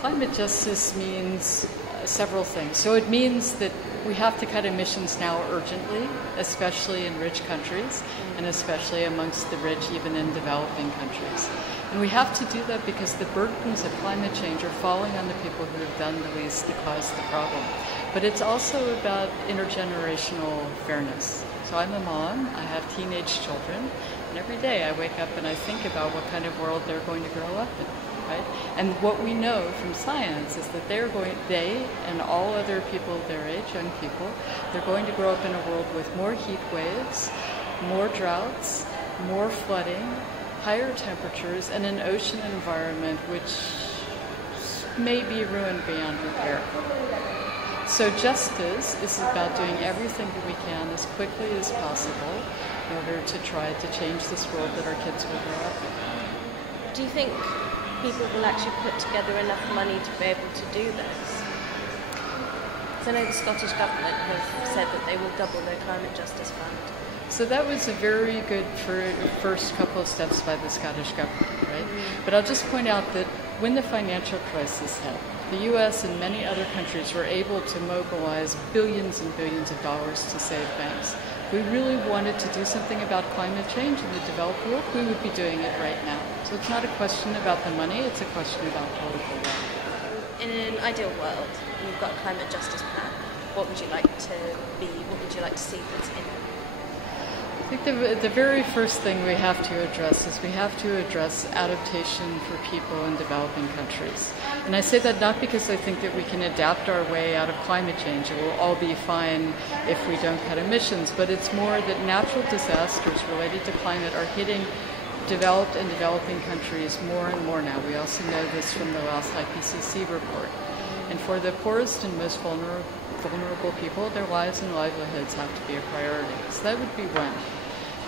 Climate justice means several things. So it means that we have to cut emissions now urgently, especially in rich countries, and especially amongst the rich, even in developing countries. And we have to do that because the burdens of climate change are falling on the people who have done the least to cause the problem. But it's also about intergenerational fairness. So I'm a mom, I have teenage children, and every day I wake up and I think about what kind of world they're going to grow up in. Right? And what we know from science is that they and all other people their age, young people, they're going to grow up in a world with more heat waves, more droughts, more flooding, higher temperatures, and an ocean environment which may be ruined beyond repair. So justice is about doing everything that we can as quickly as possible in order to try to change this world that our kids will grow up in. Do you think people will actually put together enough money to be able to do this? So I know the Scottish government have said that they will double their climate justice fund. So that was a very good first couple of steps by the Scottish government, right? But I'll just point out that when the financial crisis hit, the U.S. and many other countries were able to mobilize billions and billions of dollars to save banks. If we really wanted to do something about climate change in the developed world, we would be doing it right now. So it's not a question about the money, it's a question about political will. In an ideal world, you've got a climate justice plan. What would you like to be? What would you like to see that's in it? I think the very first thing we have to address is we have to address adaptation for people in developing countries. And I say that not because I think that we can adapt our way out of climate change. It will all be fine if we don't cut emissions, but it's more that natural disasters related to climate are hitting developed and developing countries more and more now. We also know this from the last IPCC report. And for the poorest and most vulnerable people, their lives and livelihoods have to be a priority. So that would be one.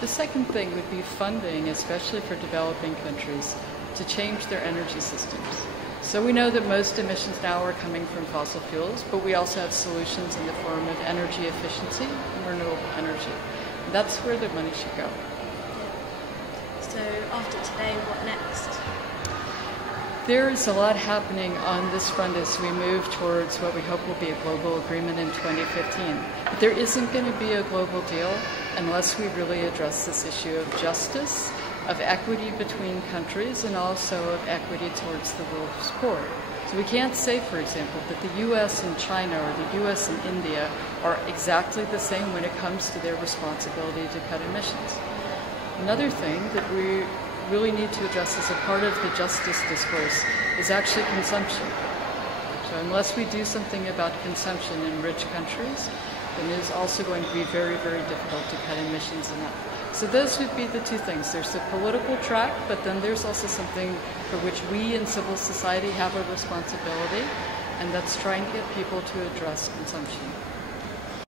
The second thing would be funding, especially for developing countries, to change their energy systems. So we know that most emissions now are coming from fossil fuels, but we also have solutions in the form of energy efficiency and renewable energy. And that's where the money should go. So after today, what next? There is a lot happening on this front as we move towards what we hope will be a global agreement in 2015. But there isn't going to be a global deal unless we really address this issue of justice, of equity between countries, and also of equity towards the world's poor. So we can't say, for example, that the U.S. and China or the U.S. and India are exactly the same when it comes to their responsibility to cut emissions. Another thing that we really need to address as a part of the justice discourse is actually consumption. So unless we do something about consumption in rich countries, then it is also going to be very, very difficult to cut emissions enough. So those would be the two things. There's the political track, but then there's also something for which we in civil society have a responsibility, and that's trying to get people to address consumption.